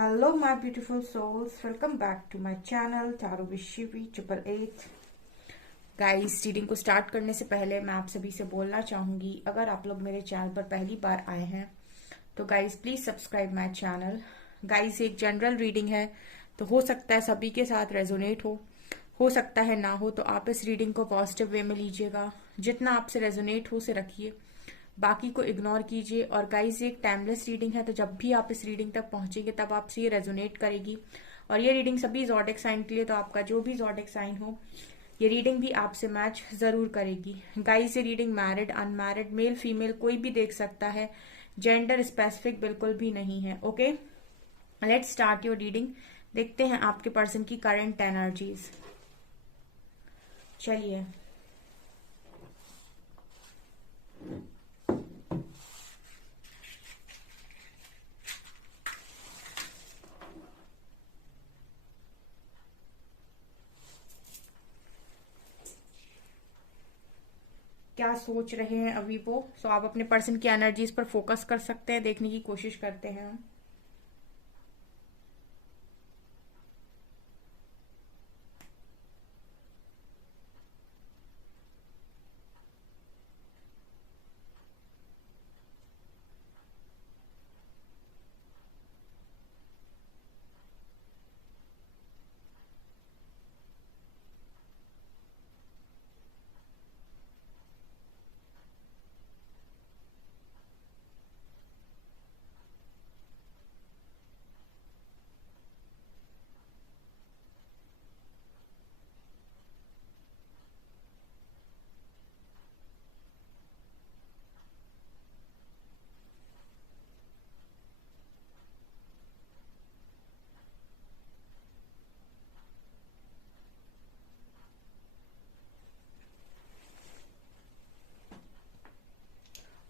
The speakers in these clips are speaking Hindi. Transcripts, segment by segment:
Hello, my beautiful souls. Welcome back to my channel, Tarot with Shivi 888. Guys, reading को स्टार्ट करने से पहले मैं आप सभी से बोलना चाहूंगी, अगर आप लोग मेरे चैनल पर पहली बार आए हैं तो guys please subscribe my channel. Guys, एक जनरल रीडिंग है तो हो सकता है सभी के साथ रेजोनेट हो सकता है ना हो, तो आप इस रीडिंग को पॉजिटिव वे में लीजिएगा। जितना आपसे रेजोनेट हो उसे रखिए, बाकी को इग्नोर कीजिए। और गाइस, ये एक टाइमलेस रीडिंग है, तो जब भी आप इस रीडिंग तक पहुंचेंगे तब आपसे ये रेजोनेट करेगी। और ये रीडिंग सभी ज़ोडिक साइन के लिए, तो आपका जो भी ज़ोडिक साइन हो ये रीडिंग भी आपसे मैच जरूर करेगी। गाइस, ये reading married, unmarried, male female कोई भी देख सकता है, जेंडर स्पेसिफिक बिल्कुल भी नहीं है। Okay, let's start your reading. देखते हैं आपके पर्सन की करंट एनर्जीज। चलिए, क्या सोच रहे हैं अभी वो। सो आप अपने पर्सन की एनर्जीज पर फोकस कर सकते हैं, देखने की कोशिश करते हैं हम।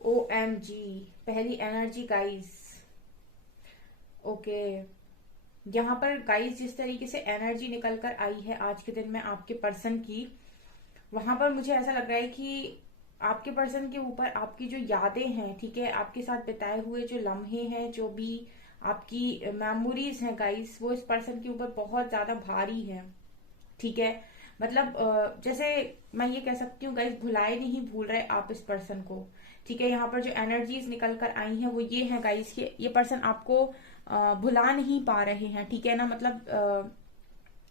OMG, पहली एनर्जी गाइस। ओके, यहाँ पर गाइस जिस तरीके से एनर्जी निकल कर आई है आज के दिन में आपके पर्सन की, वहां पर मुझे ऐसा लग रहा है कि आपके पर्सन के ऊपर आपकी जो यादें हैं, ठीक है, आपके साथ बिताए हुए जो लम्हे हैं, जो भी आपकी मेमोरीज हैं गाइस, वो इस पर्सन के ऊपर बहुत ज्यादा भारी है। ठीक है, मतलब जैसे मैं ये कह सकती हूँ गाइस, भुलाए नहीं भूल रहे आप इस पर्सन को। ठीक है, यहाँ पर जो एनर्जीज निकल कर आई हैं वो ये है गाइस कि ये पर्सन आपको भुला नहीं पा रहे हैं। ठीक है ना, मतलब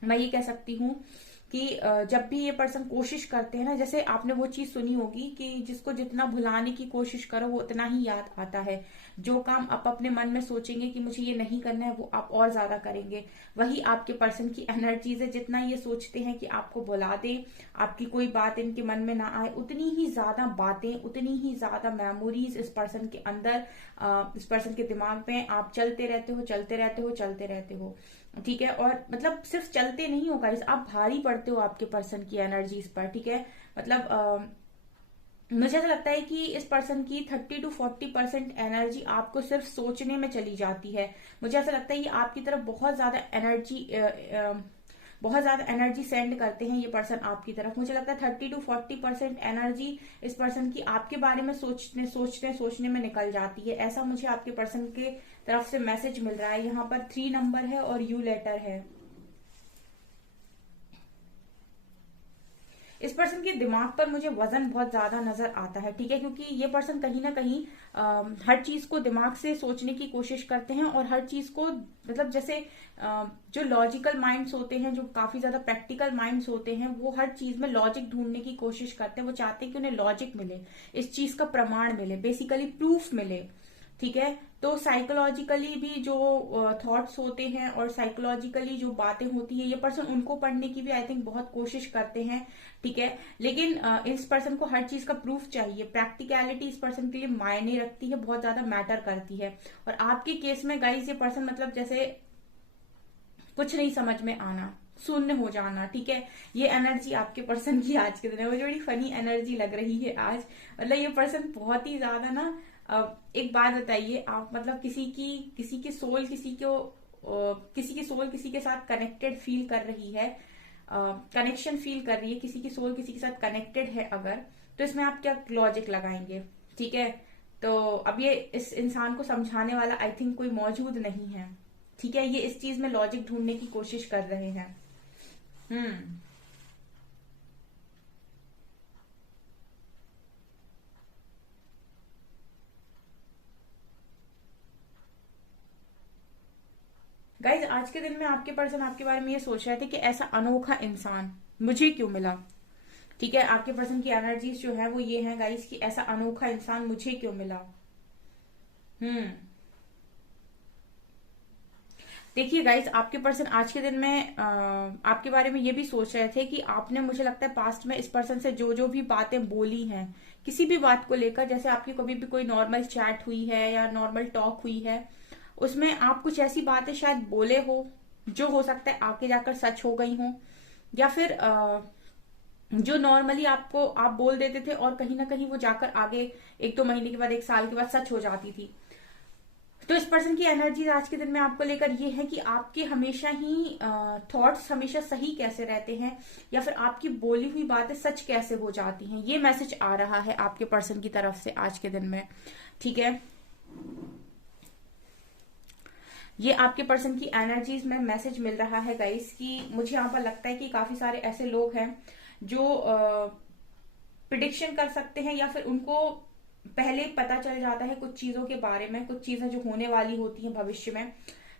मैं ये कह सकती हूँ कि जब भी ये पर्सन कोशिश करते हैं ना, जैसे आपने वो चीज सुनी होगी कि जिसको जितना भुलाने की कोशिश करो वो उतना ही याद आता है। जो काम आप अपने मन में सोचेंगे कि मुझे ये नहीं करना है, वो आप और ज्यादा करेंगे। वही आपके पर्सन की एनर्जीज है, जितना ये सोचते हैं कि आपको बुला दे, आपकी कोई बात इनके मन में ना आए, उतनी ही ज्यादा बातें, उतनी ही ज्यादा मेमोरीज इस पर्सन के अंदर, इस पर्सन के दिमाग में आप चलते रहते हो, चलते रहते हो, चलते रहते हो। ठीक है, और मतलब सिर्फ चलते नहीं हो गाइस, आप भारी पड़ते हो आपके पर्सन की एनर्जीज पर। ठीक है, मतलब मुझे ऐसा लगता है कि इस पर्सन की 30 to 40% एनर्जी आपको सिर्फ सोचने में चली जाती है। मुझे ऐसा लगता है कि आपकी तरफ बहुत ज्यादा एनर्जी सेंड करते हैं ये पर्सन आपकी तरफ। मुझे लगता है 30 to 40% एनर्जी इस पर्सन की आपके बारे में सोचने में निकल जाती है। ऐसा मुझे आपके पर्सन के तरफ से मैसेज मिल रहा है। यहाँ पर 3 नंबर है और यू लेटर है। इस पर्सन के दिमाग पर मुझे वजन बहुत ज्यादा नजर आता है। ठीक है, क्योंकि ये पर्सन कहीं ना कहीं हर चीज को दिमाग से सोचने की कोशिश करते हैं, और हर चीज को मतलब जैसे जो लॉजिकल माइंड्स होते हैं, जो काफी ज्यादा प्रैक्टिकल माइंड्स होते हैं, वो हर चीज में लॉजिक ढूंढने की कोशिश करते हैं। वो चाहते हैं कि उन्हें लॉजिक मिले, इस चीज का प्रमाण मिले, बेसिकली प्रूफ मिले। ठीक है, तो साइकोलॉजिकली भी जो थॉट्स होते हैं और साइकोलॉजिकली जो बातें होती है, ये पर्सन उनको पढ़ने की भी आई थिंक बहुत कोशिश करते हैं। ठीक है, लेकिन इस पर्सन को हर चीज का प्रूफ चाहिए। प्रैक्टिकलिटी इस पर्सन के लिए मायने रखती है, बहुत ज्यादा मैटर करती है। और आपके केस में गाइस ये पर्सन मतलब जैसे कुछ नहीं समझ में आना, शून्य हो जाना। ठीक है, ये एनर्जी आपके पर्सन की आज के दिन है। मुझे बड़ी फनी एनर्जी लग रही है आज। मतलब ये पर्सन बहुत ही ज्यादा ना, एक बात बताइए आप, मतलब किसी की सोल किसी के साथ कनेक्टेड फील कर रही है, कनेक्शन फील कर रही है, किसी की सोल किसी के साथ कनेक्टेड है अगर, तो इसमें आप क्या लॉजिक लगाएंगे। ठीक है, तो अब ये इस इंसान को समझाने वाला आई थिंक कोई मौजूद नहीं है। ठीक है, ये इस चीज में लॉजिक ढूंढने की कोशिश कर रहे हैं। हम्म। गाइज आज के दिन में आपके पर्सन आपके बारे में ये सोच रहे थे कि ऐसा अनोखा इंसान मुझे क्यों मिला। ठीक है, आपके पर्सन की एनर्जीज जो है वो ये है गाइज कि ऐसा अनोखा इंसान मुझे क्यों मिला। हम्म। देखिए गाइस, आपके पर्सन आज के दिन में आपके बारे में ये भी सोच रहे थे कि आपने, मुझे लगता है पास्ट में इस पर्सन से जो जो भी बातें बोली हैं किसी भी बात को लेकर, जैसे आपकी कभी भी कोई नॉर्मल चैट हुई है या नॉर्मल टॉक हुई है, उसमें आप कुछ ऐसी बातें शायद बोले हो जो हो सकता है आगे जाकर सच हो गई हो, या फिर जो नॉर्मली आपको आप बोल देते थे और कहीं ना कहीं वो जाकर आगे 1-2 महीने के बाद, 1 साल के बाद सच हो जाती थी। तो इस पर्सन की एनर्जी आज के दिन में आपको लेकर ये है कि आपके हमेशा ही थॉट्स हमेशा सही कैसे रहते हैं, या फिर आपकी बोली हुई बातें सच कैसे हो जाती हैं, ये मैसेज आ रहा है आपके पर्सन की तरफ से आज के दिन में। ठीक है, ये आपके पर्सन की एनर्जीज में मैसेज मिल रहा है गाइस कि मुझे यहाँ पर लगता है कि काफी सारे ऐसे लोग हैं जो प्रिडिक्शन कर सकते हैं, या फिर उनको पहले पता चल जाता है कुछ चीजों के बारे में, कुछ चीजें जो होने वाली होती हैं भविष्य में।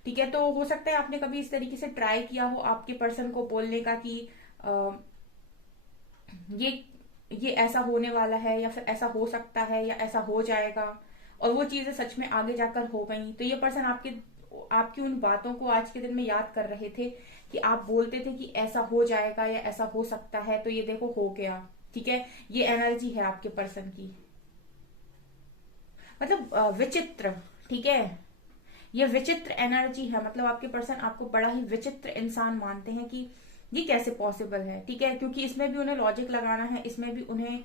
ठीक है, तो हो सकता है आपने कभी इस तरीके से ट्राई किया हो आपके पर्सन को बोलने का कि आ, ये ये ऐसा होने वाला है, या फिर ऐसा हो सकता है, या ऐसा हो जाएगा, और वो चीजें सच में आगे जाकर हो गई। तो ये पर्सन आपके आपकी उन बातों को आज के दिन में याद कर रहे थे कि आप बोलते थे कि ऐसा हो जाएगा या ऐसा हो सकता है, तो ये देखो हो गया। ठीक है, ये एनर्जी है आपके पर्सन की, मतलब विचित्र। ठीक है, ये विचित्र एनर्जी है, मतलब आपके पर्सन आपको बड़ा ही विचित्र इंसान मानते हैं कि ये कैसे पॉसिबल है। ठीक है, क्योंकि इसमें भी उन्हें लॉजिक लगाना है, इसमें भी उन्हें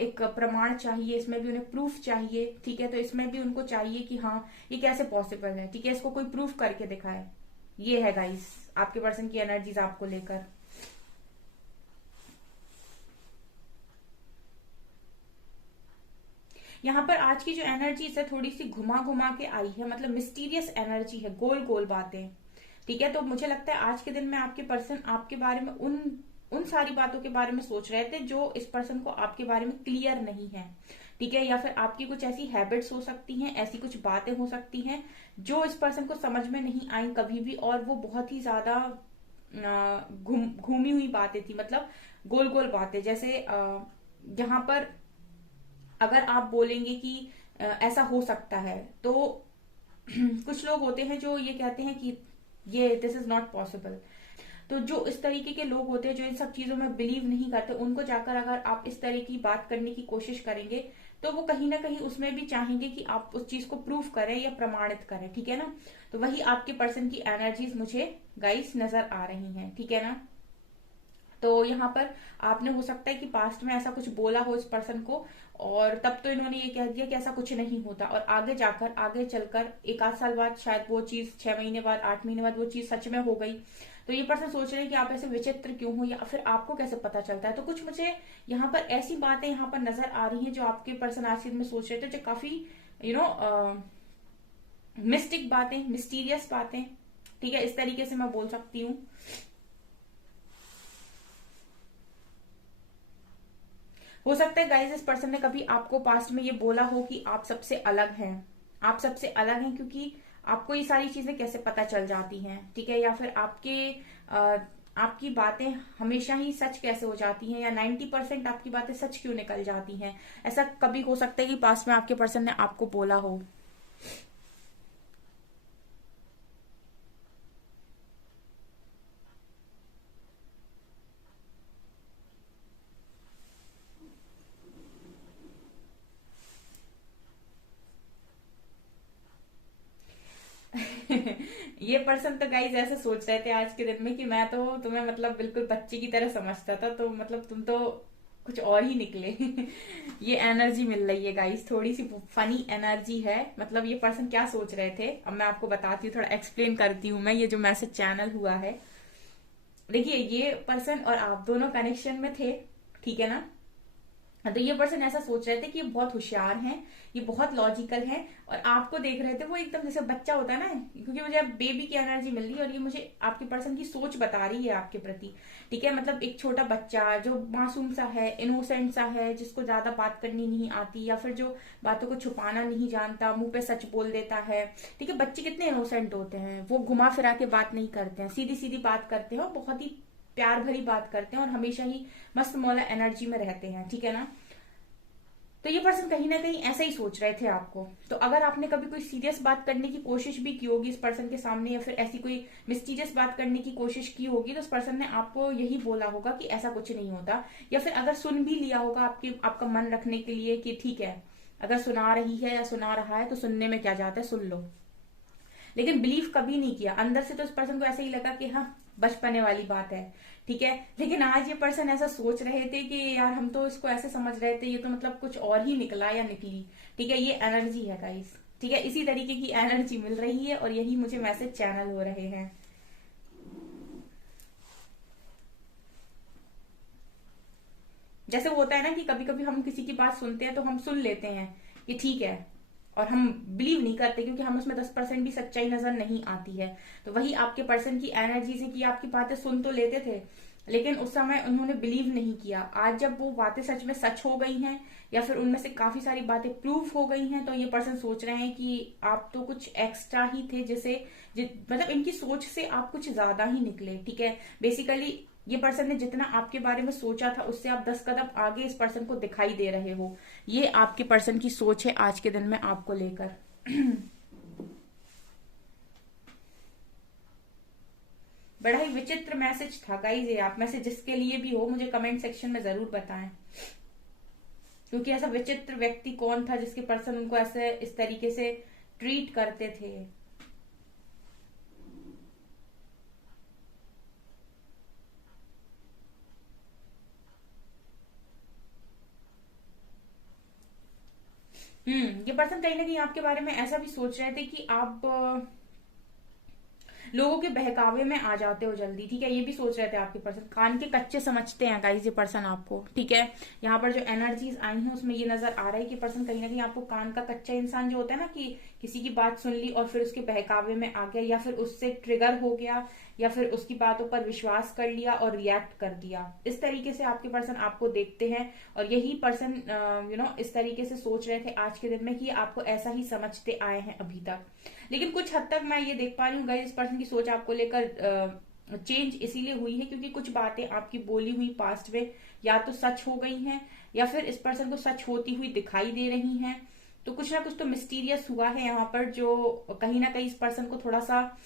एक प्रमाण चाहिए, इसमें भी उन्हें प्रूफ चाहिए। ठीक है, तो इसमें भी उनको चाहिए कि हाँ ये कैसे पॉसिबल है। ठीक है, इसको कोई प्रूफ करके दिखाए। ये है गाइस आपके पर्सन की एनर्जीज आपको लेकर। यहाँ पर आज की जो एनर्जी है थोड़ी सी घुमा घुमा के आई है, मतलब मिस्टीरियस एनर्जी है, गोल गोल बातें। ठीक है, तो मुझे लगता है आज के दिन में आपके पर्सन आपके बारे में उन उन सारी बातों के बारे में सोच रहे थे जो इस पर्सन को आपके बारे में क्लियर नहीं है। ठीक है, या फिर आपकी कुछ ऐसी हैबिट्स हो सकती हैं, ऐसी कुछ बातें हो सकती हैं जो इस पर्सन को समझ में नहीं आई कभी भी, और वो बहुत ही ज्यादा घूमी हुई बातें थी, मतलब गोल गोल बातें। जैसे यहाँ पर अगर आप बोलेंगे कि ऐसा हो सकता है, तो कुछ लोग होते हैं जो ये कहते हैं कि ये दिस इज नॉट पॉसिबल। तो जो इस तरीके के लोग होते हैं जो इन सब चीजों में बिलीव नहीं करते, उनको जाकर अगर आप इस तरह की बात करने की कोशिश करेंगे तो वो कहीं ना कहीं उसमें भी चाहेंगे कि आप उस चीज को प्रूफ करें या प्रमाणित करें। ठीक है ना, तो वही आपके पर्सन की एनर्जीज मुझे गाइस नजर आ रही हैं। ठीक है ना, तो यहाँ पर आपने हो सकता है कि पास्ट में ऐसा कुछ बोला हो इस पर्सन को, और तब तो इन्होंने ये कह दिया कि ऐसा कुछ नहीं होता, और आगे जाकर आगे चलकर 1-8 साल बाद शायद वो चीज, 6 महीने बाद, 8 महीने बाद वो चीज सच में हो गई। तो ये पर्सन सोच रहे हैं कि आप ऐसे विचित्र क्यों हो, या फिर आपको कैसे पता चलता है। तो कुछ मुझे यहाँ पर ऐसी बातें यहाँ पर नजर आ रही हैं जो आपके पर्सन आज में सोच रहे थे, जो काफी मिस्टिक बातें, मिस्टीरियस बातें। ठीक है, इस तरीके से मैं बोल सकती हूँ। हो सकता है गाइस इस पर्सन ने कभी आपको पास्ट में ये बोला हो कि आप सबसे अलग हैं, आप सबसे अलग हैं, क्योंकि आपको ये सारी चीजें कैसे पता चल जाती हैं। ठीक है, या फिर आपकी बातें हमेशा ही सच कैसे हो जाती हैं, या 90% आपकी बातें सच क्यों निकल जाती हैं। ऐसा कभी हो सकता है कि पास्ट में आपके पर्सन ने आपको बोला हो। ये पर्सन तो गाइज ऐसे सोच रहे थे आज के दिन में कि मैं तो तुम्हें मतलब बिल्कुल बच्चे की तरह समझता था, तो मतलब तुम तो कुछ और ही निकले। ये एनर्जी मिल रही है गाइस, थोड़ी सी फनी एनर्जी है। मतलब ये पर्सन क्या सोच रहे थे, अब मैं आपको बताती हूँ, थोड़ा एक्सप्लेन करती हूँ मैं, ये जो मैसेज चैनल हुआ है। देखिए, ये पर्सन और आप दोनों कनेक्शन में थे। ठीक है ना, तो ये पर्सन ऐसा सोच रहे थे कि ये बहुत होशियार हैं, ये बहुत लॉजिकल हैं, और आपको देख रहे थे वो एकदम जैसे बच्चा होता है ना, क्योंकि मुझे अब बेबी की एनर्जी मिल रही है और ये मुझे आपके पर्सन की सोच बता रही है आपके प्रति। ठीक है, मतलब एक छोटा बच्चा जो मासूम सा है, इनोसेंट सा है, जिसको ज्यादा बात करनी नहीं आती, या फिर जो बातों को छुपाना नहीं जानता, मुंह पे सच बोल देता है। ठीक है, बच्चे कितने इनोसेंट होते हैं, वो घुमा फिरा के बात नहीं करते हैं, सीधी सीधी बात करते हैं और बहुत ही प्यार भरी बात करते हैं और हमेशा ही मस्त मौला एनर्जी में रहते हैं। ठीक है ना। तो ये पर्सन कहीं ना कहीं ऐसा ही सोच रहे थे आपको। तो अगर आपने कभी कोई सीरियस बात करने की कोशिश भी की होगी इस पर्सन के सामने, या फिर ऐसी कोई मिस्टीरियस बात करने की कोशिश की होगी, तो इस पर्सन ने आपको यही बोला होगा कि ऐसा कुछ नहीं होता, या फिर अगर सुन भी लिया होगा आपका मन रखने के लिए कि ठीक है, अगर सुना रही है या सुना रहा है तो सुनने में क्या जाता है, सुन लो। लेकिन बिलीव कभी नहीं किया अंदर से, तो इस पर्सन को ऐसा ही लगा कि हाँ, बचपने वाली बात है। ठीक है, लेकिन आज ये पर्सन ऐसा सोच रहे थे कि यार हम तो इसको ऐसे समझ रहे थे, ये तो मतलब कुछ और ही निकला या निकली। ठीक है, ये एनर्जी है गाइस। ठीक है, इसी तरीके की एनर्जी मिल रही है और यही मुझे मैसेज चैनल हो रहे हैं। जैसे वो होता है ना कि कभी कभी हम किसी की बात सुनते हैं तो हम सुन लेते हैं कि ठीक है, और हम बिलीव नहीं करते क्योंकि हम उसमें 10% भी सच्चाई नजर नहीं आती है। तो वही आपके पर्सन की एनर्जी से कि आपकी बातें सुन तो लेते थे, लेकिन उस समय उन्होंने बिलीव नहीं किया। आज जब वो बातें सच में सच हो गई हैं, या फिर उनमें से काफी सारी बातें प्रूव हो गई हैं, तो ये पर्सन सोच रहे हैं कि आप तो कुछ एक्स्ट्रा ही थे, जिसे मतलब इनकी सोच से आप कुछ ज्यादा ही निकले। ठीक है, बेसिकली ये पर्सन ने जितना आपके बारे में सोचा था उससे आप 10 कदम आगे इस पर्सन को दिखाई दे रहे हो। ये आपके पर्सन की सोच है आज के दिन में आपको लेकर। बड़ा ही विचित्र मैसेज था गाइज ये। आप में से जिसके लिए भी हो मुझे कमेंट सेक्शन में जरूर बताएं, क्योंकि ऐसा विचित्र व्यक्ति कौन था जिसके पर्सन उनको ऐसे इस तरीके से ट्रीट करते थे। ये पर्सन कहीं ना कहीं आपके बारे में ऐसा भी सोच रहे थे कि आप लोगों के बहकावे में आ जाते हो जल्दी। ठीक है, ये भी सोच रहे थे आपके पर्सन। कान के कच्चे समझते हैं गाइस ये पर्सन आपको। ठीक है, यहाँ पर जो एनर्जीज आई हैं उसमें ये नजर आ रहा है कि पर्सन कहीं ना कहीं आपको कान का कच्चा इंसान जो होता है ना, कि किसी की बात सुन ली और फिर उसके बहकावे में आ गया, या फिर उससे ट्रिगर हो गया, या फिर उसकी बातों पर विश्वास कर लिया और रिएक्ट कर दिया। इस तरीके से आपके पर्सन आपको देखते हैं, और यही पर्सन इस तरीके से सोच रहे थे आज के दिन में कि आपको ऐसा ही समझते आए हैं अभी तक। लेकिन कुछ हद तक मैं ये देख पा रही हूँ गाइस, इस पर्सन की सोच आपको लेकर चेंज इसीलिए हुई है क्योंकि कुछ बातें आपकी बोली हुई पास्ट में या तो सच हो गई हैं, या फिर इस पर्सन को सच होती हुई दिखाई दे रही हैं। तो कुछ ना कुछ तो मिस्टीरियस हुआ है यहाँ पर, जो कहीं ना कहीं इस पर्सन को थोड़ा सा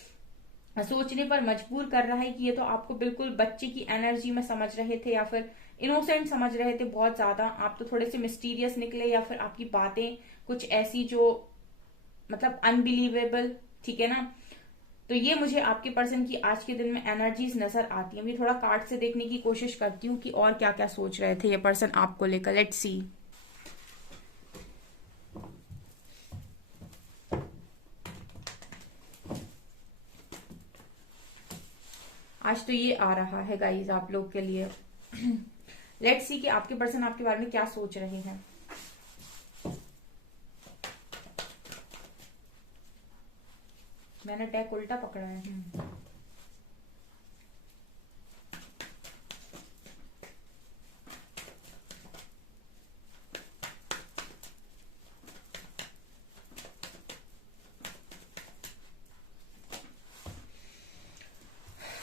सोचने पर मजबूर कर रहा है कि ये तो आपको बिल्कुल बच्चे की एनर्जी में समझ रहे थे, या फिर इनोसेंट समझ रहे थे बहुत ज्यादा। आप तो थोड़े से मिस्टीरियस निकले, या फिर आपकी बातें कुछ ऐसी जो मतलब अनबिलीवेबल। ठीक है ना। तो ये मुझे आपके पर्सन की आज के दिन में एनर्जीज नजर आती है। मैं थोड़ा कार्ड से देखने की कोशिश करती हूँ कि और क्या क्या सोच रहे थे ये पर्सन आपको लेकर। Let's see. आज तो ये आ रहा है गाइज आप लोग के लिए। लेट्स सी कि आपके पर्सन आपके बारे में क्या सोच रहे हैं। मैंने टैग उल्टा पकड़ा है।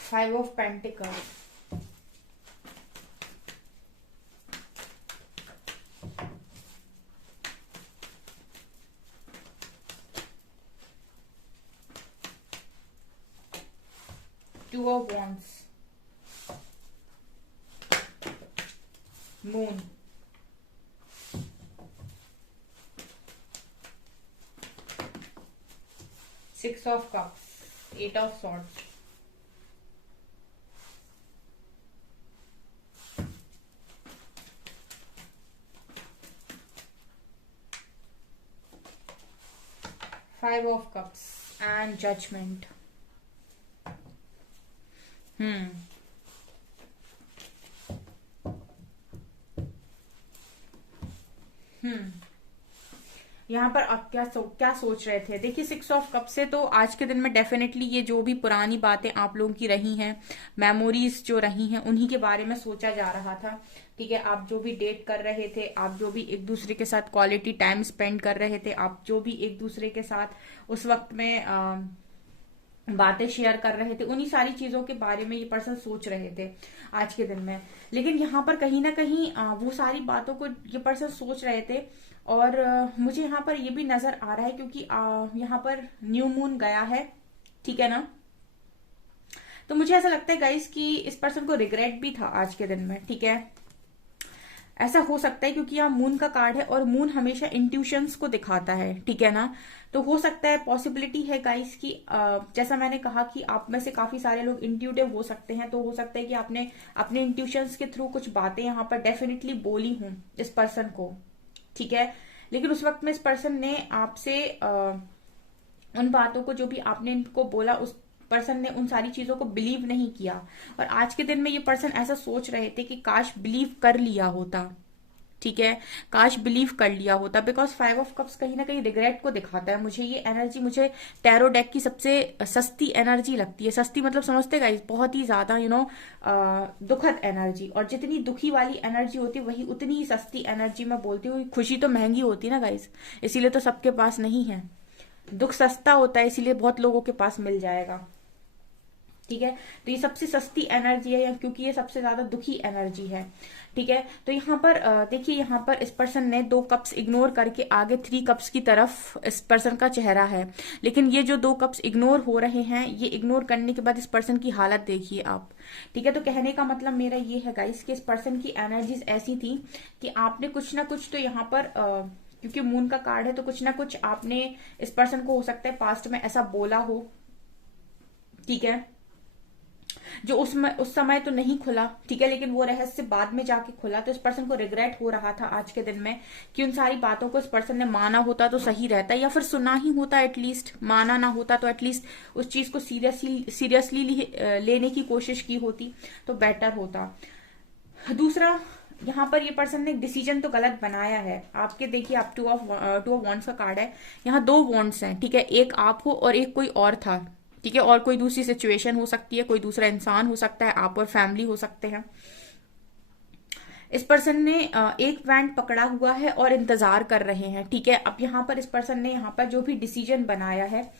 5 of Pentacles. Two of Wands. Moon. Six of Cups. Eight of Swords. Five of Cups and Judgment. हम्म। यहाँ पर आप क्या सोच रहे थे? देखिए, 6 ऑफ कप से तो आज के दिन में डेफिनेटली ये जो भी पुरानी बातें आप लोगों की रही हैं, मेमोरीज जो रही हैं, उन्हीं के बारे में सोचा जा रहा था। ठीक है, आप जो भी डेट कर रहे थे, आप जो भी एक दूसरे के साथ क्वालिटी टाइम स्पेंड कर रहे थे, आप जो भी एक दूसरे के साथ उस वक्त में बातें शेयर कर रहे थे, उन्हीं सारी चीजों के बारे में ये पर्सन सोच रहे थे आज के दिन में। लेकिन यहाँ पर कहीं ना कहीं वो सारी बातों को ये पर्सन सोच रहे थे। और मुझे यहाँ पर ये भी नजर आ रहा है, क्योंकि यहाँ पर न्यू मून गया है, ठीक है ना। तो मुझे ऐसा लगता है गाइस कि इस पर्सन को रिग्रेट भी था आज के दिन में, ठीक है। ऐसा हो सकता है क्योंकि यहाँ मून का कार्ड है और मून हमेशा इंट्यूशंस को दिखाता है, ठीक है ना। तो हो सकता है, पॉसिबिलिटी है गाइस कि जैसा मैंने कहा कि आप में से काफी सारे लोग इंट्यूटिव हो सकते हैं, तो हो सकता है कि आपने अपने इंट्यूशंस के थ्रू कुछ बातें यहाँ पर डेफिनेटली बोली हूं इस पर्सन को, ठीक है। लेकिन उस वक्त में इस पर्सन ने आपसे उन बातों को, जो भी आपने इनको बोला, उस पर्सन ने उन सारी चीजों को बिलीव नहीं किया। और आज के दिन में ये पर्सन ऐसा सोच रहे थे कि काश बिलीव कर लिया होता, ठीक है, काश बिलीव कर लिया होता। बिकॉज 5 ऑफ कप्स कहीं ना कहीं रिग्रेट को दिखाता है। मुझे ये एनर्जी, मुझे टैरो डेक की सबसे सस्ती एनर्जी लगती है। सस्ती मतलब समझते गाइस, बहुत ही ज्यादा दुखद एनर्जी। और जितनी दुखी वाली एनर्जी होती है, वही उतनी ही सस्ती एनर्जी मैं बोलती हूँ। खुशी तो महंगी होती है ना गाइस, इसीलिए तो सबके पास नहीं है। दुख सस्ता होता है, इसीलिए बहुत लोगों के पास मिल जाएगा, ठीक है। तो ये सबसे सस्ती एनर्जी है, क्योंकि ये सबसे ज्यादा दुखी एनर्जी है, ठीक है। तो यहाँ पर देखिए, यहाँ पर इस पर्सन ने 2 कप्स इग्नोर करके आगे 3 कप्स की तरफ इस पर्सन का चेहरा है। लेकिन ये जो 2 कप्स इग्नोर हो रहे हैं, ये इग्नोर करने के बाद इस पर्सन की हालत देखिए आप, ठीक है। तो कहने का मतलब मेरा ये है गाइस कि इस पर्सन की एनर्जीज ऐसी थी कि आपने कुछ ना कुछ तो यहाँ पर क्योंकि मून का कार्ड है, तो कुछ ना कुछ आपने इस पर्सन को, हो सकता है पास्ट में ऐसा बोला हो, ठीक है, जो उस समय तो नहीं खुला, ठीक है, लेकिन वो रहस्य बाद में जाके खुला। तो इस पर्सन को रिग्रेट हो रहा था आज के दिन में कि उन सारी बातों को इस पर्सन ने माना होता तो सही रहता, या फिर सुना ही होता, एटलीस्ट माना ना होता तो एटलीस्ट उस चीज को सीरियसली लेने की कोशिश की होती तो बेटर होता। दूसरा, यहाँ पर ये पर्सन ने डिसीजन तो गलत बनाया है आपके। देखिए, आप 2 ऑफ वॉन्ड्स का कार्ड है, यहाँ 2 वॉन्ड्स हैं, ठीक है। एक आप हो और एक कोई और था, ठीक है। और कोई दूसरी सिचुएशन हो सकती है, कोई दूसरा इंसान हो सकता है, आप और फैमिली हो सकते हैं। इस पर्सन ने एक बैंड पकड़ा हुआ है और इंतजार कर रहे हैं, ठीक है। अब यहाँ पर इस पर्सन ने यहाँ पर जो भी डिसीजन बनाया है,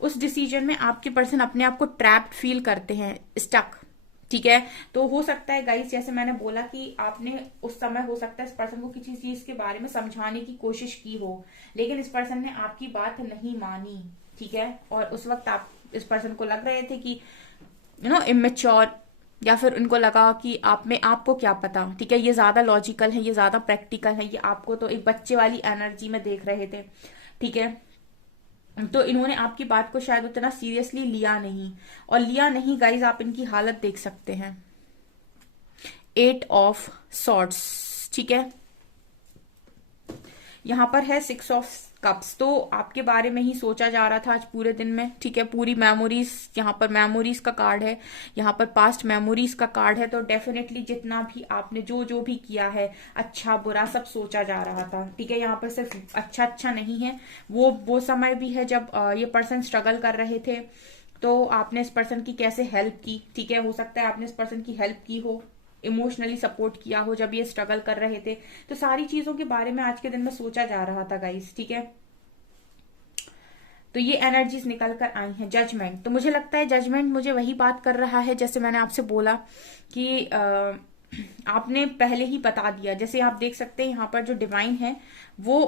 उस डिसीजन में आपके पर्सन अपने आप को ट्रैप्ड फील करते हैं, स्टक, ठीक है। तो हो सकता है गाइस, जैसे मैंने बोला कि आपने उस समय, हो सकता है इस पर्सन को किसी चीज के बारे में समझाने की कोशिश की हो, लेकिन इस पर्सन ने आपकी बात नहीं मानी, ठीक है। और उस वक्त आप इस पर्सन को लग रहे थे कि इमेच्योर, या फिर उनको लगा कि आप में, आपको क्या पता, ठीक है। ये ज्यादा लॉजिकल है, ये ज्यादा प्रैक्टिकल है, ये आपको तो एक बच्चे वाली एनर्जी में देख रहे थे, ठीक है। तो इन्होंने आपकी बात को शायद उतना सीरियसली लिया नहीं, और लिया नहीं गाइज, आप इनकी हालत देख सकते हैं। 8 ऑफ सॉर्ड्स, ठीक है। यहाँ पर है 6 ऑफ कप्स। तो आपके बारे में ही सोचा जा रहा था आज पूरे दिन में, ठीक है। पूरी मेमोरीज, यहाँ पर मेमोरीज का कार्ड है, यहाँ पर पास्ट मेमोरीज का कार्ड है। तो डेफिनेटली जितना भी आपने जो भी किया है, अच्छा बुरा सब सोचा जा रहा था, ठीक है। यहाँ पर सिर्फ अच्छा नहीं है, वो समय भी है जब ये पर्सन स्ट्रगल कर रहे थे, तो आपने इस पर्सन की कैसे हेल्प की, ठीक है। हो सकता है आपने इस पर्सन की हेल्प की हो, इमोशनली सपोर्ट किया हो जब ये स्ट्रगल कर रहे थे। तो सारी चीजों के बारे में आज के दिन में सोचा जा रहा था गाइस, ठीक है। तो ये एनर्जीज निकल कर आई हैं। जजमेंट, तो मुझे लगता है जजमेंट मुझे वही बात कर रहा है, जैसे मैंने आपसे बोला कि आपने पहले ही बता दिया। जैसे आप देख सकते हैं यहाँ पर जो डिवाइन है वो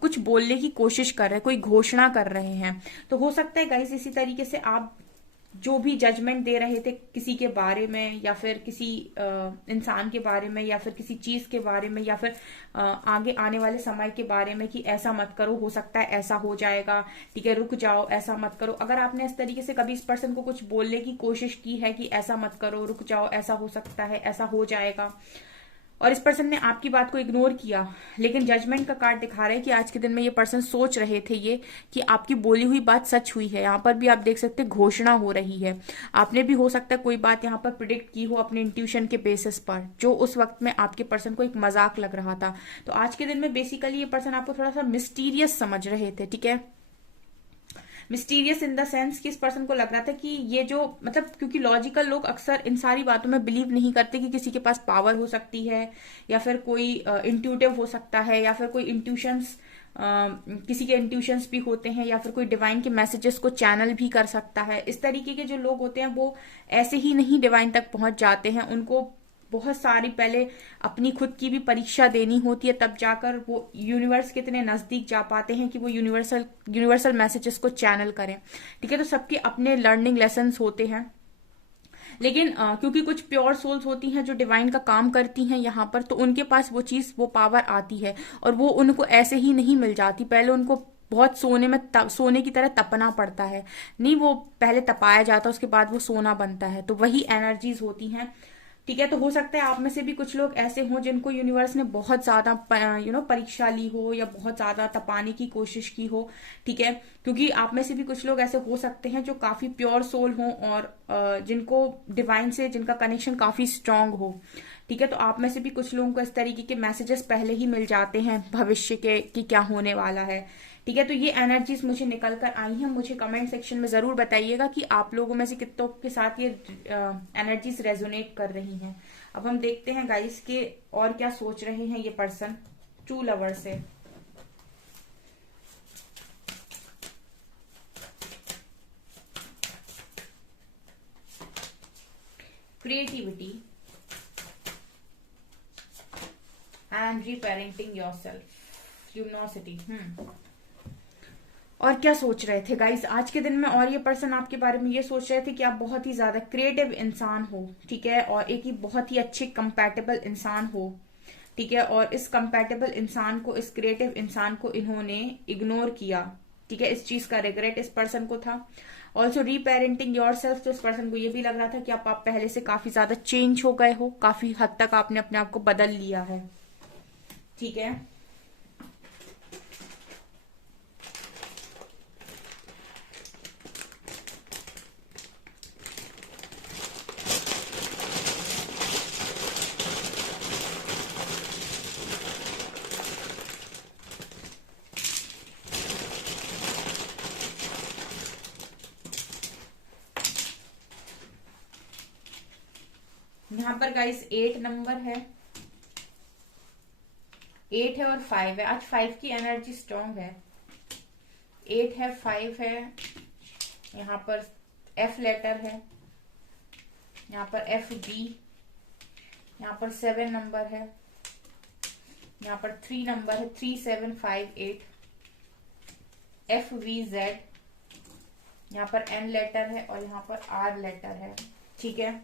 कुछ बोलने की कोशिश कर रहे हैं, कोई घोषणा कर रहे हैं। तो हो सकता है गाइस इसी तरीके से आप जो भी जजमेंट दे रहे थे किसी के बारे में, या फिर किसी इंसान के बारे में, या फिर किसी चीज के बारे में, या फिर आगे आने वाले समय के बारे में कि ऐसा मत करो, हो सकता है ऐसा हो जाएगा, ठीक है, रुक जाओ, ऐसा मत करो। अगर आपने इस तरीके से कभी इस पर्सन को कुछ बोलने की कोशिश की है कि ऐसा मत करो, रुक जाओ, ऐसा हो सकता है, ऐसा हो जाएगा, और इस पर्सन ने आपकी बात को इग्नोर किया, लेकिन जजमेंट का कार्ड दिखा रहा है कि आज के दिन में ये पर्सन सोच रहे थे ये कि आपकी बोली हुई बात सच हुई है। यहाँ पर भी आप देख सकते हैं घोषणा हो रही है। आपने भी हो सकता है कोई बात यहाँ पर प्रिडिक्ट की हो अपने इंट्यूशन के बेसिस पर, जो उस वक्त में आपके पर्सन को एक मजाक लग रहा था। तो आज के दिन में बेसिकली ये पर्सन आपको थोड़ा सा मिस्टीरियस समझ रहे थे, ठीक है। मिस्टीरियस इन द सेंस कि इस पर्सन को लग रहा था कि ये जो मतलब, क्योंकि लॉजिकल लोग अक्सर इन सारी बातों में बिलीव नहीं करते कि किसी के पास पावर हो सकती है, या फिर कोई इंट्यूटिव हो सकता है, या फिर कोई इंट्यूशंस किसी के इंट्यूशंस भी होते हैं, या फिर कोई डिवाइन के मैसेजेस को चैनल भी कर सकता है। इस तरीके के जो लोग होते हैं वो ऐसे ही नहीं डिवाइन तक पहुंच जाते हैं। उनको बहुत सारी पहले अपनी खुद की भी परीक्षा देनी होती है, तब जाकर वो यूनिवर्स के इतने नजदीक जा पाते हैं कि वो यूनिवर्सल मैसेजेस को चैनल करें, ठीक है। तो सबके अपने लर्निंग लेसन्स होते हैं, लेकिन क्योंकि कुछ प्योर सोल्स होती हैं जो डिवाइन का काम करती हैं यहाँ पर, तो उनके पास वो चीज, वो पावर आती है, और वो उनको ऐसे ही नहीं मिल जाती। पहले उनको बहुत सोने की तरह तपना पड़ता है। नहीं, वो पहले तपाया जाता है, उसके बाद वो सोना बनता है। तो वही एनर्जीज होती हैं, ठीक है। तो हो सकता है आप में से भी कुछ लोग ऐसे हों जिनको यूनिवर्स ने बहुत ज्यादा परीक्षा ली हो, या बहुत ज्यादा तपाने की कोशिश की हो, ठीक है। क्योंकि आप में से भी कुछ लोग ऐसे हो सकते हैं जो काफी प्योर सोल हों, और जिनको डिवाइन से जिनका कनेक्शन काफी स्ट्रांग हो, ठीक है। तो आप में से भी कुछ लोगों को इस तरीके के मैसेजेस पहले ही मिल जाते हैं भविष्य के कि क्या होने वाला है, ठीक है। तो ये एनर्जीज मुझे निकल कर आई हैं। मुझे कमेंट सेक्शन में जरूर बताइएगा कि आप लोगों में से कितनों के साथ ये एनर्जीज रेजोनेट कर रही हैं। अब हम देखते हैं गाइस के और क्या सोच रहे हैं ये पर्सन ट्रू लवर से। Creativity and reparenting yourself, luminosity. और क्या सोच रहे थे गाइस आज के दिन में? और ये पर्सन आपके बारे में ये सोच रहे थे कि आप बहुत ही ज्यादा क्रिएटिव इंसान हो, ठीक है, और एक ही बहुत ही अच्छे कंपैटिबल इंसान हो, ठीक है। और इस कंपैटिबल इंसान को, इस क्रिएटिव इंसान को इन्होंने इग्नोर किया, ठीक है। इस चीज का रिग्रेट इस पर्सन को था। ऑल्सो रीपेरेंटिंग योर सेल्फ, तो इस पर्सन को ये भी लग रहा था कि आप पहले से काफी ज्यादा चेंज हो गए हो, काफी हद तक आपने अपने आप को बदल लिया है, ठीक है। यहाँ पर गाइस 8 नंबर है, 8 है और 5 है। आज 5 की एनर्जी स्ट्रांग है। 8 है, 5 है, यहाँ पर F लेटर है, यहाँ पर FB, यहाँ पर 7 नंबर है, यहाँ पर 3 नंबर है, 3758, FVZ, यहाँ पर N लेटर है, और यहाँ पर R लेटर है, ठीक है।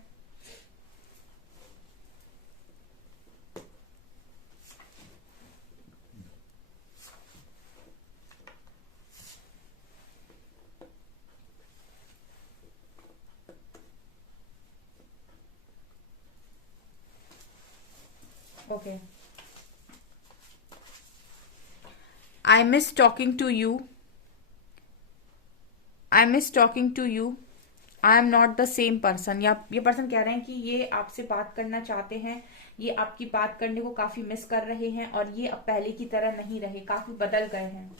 Okay. I miss talking to you. I miss talking to you. I am not the same person. या ये पर्सन कह रहे हैं कि ये आपसे बात करना चाहते हैं, ये आपकी बात करने को काफी मिस कर रहे हैं, और ये अब पहले की तरह नहीं रहे, काफी बदल गए हैं।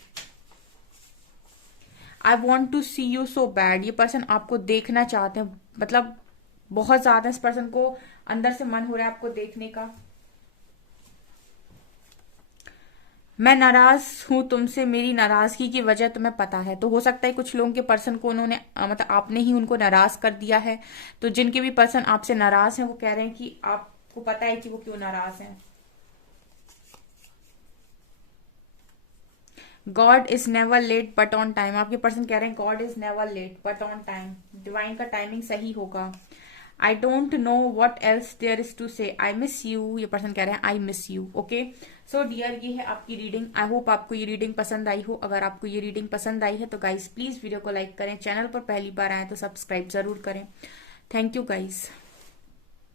I want to see you so bad. ये पर्सन आपको देखना चाहते हैं, मतलब बहुत ज्यादा इस पर्सन को अंदर से मन हो रहा है आपको देखने का। मैं नाराज हूं तुमसे, मेरी नाराजगी की वजह तुम्हें पता है। तो हो सकता है कुछ लोगों के पर्सन को उन्होंने मतलब आपने ही उनको नाराज कर दिया है। तो जिनके भी पर्सन आपसे नाराज हैं वो कह रहे हैं कि आपको पता है कि वो क्यों नाराज हैं। God is never late but on time. आपके पर्सन कह रहे हैं God is never late but on time. Divine का टाइमिंग सही होगा। I don't know what else there is to say. I miss you. ये पर्सन कह रहे हैं I miss you. Okay so dear, ये है आपकी रीडिंग। आई होप आपको ये रीडिंग पसंद आई हो। अगर आपको ये रीडिंग पसंद आई है तो गाइज प्लीज वीडियो को लाइक करें, चैनल पर पहली बार आए तो सब्सक्राइब जरूर करें। Thank you guys.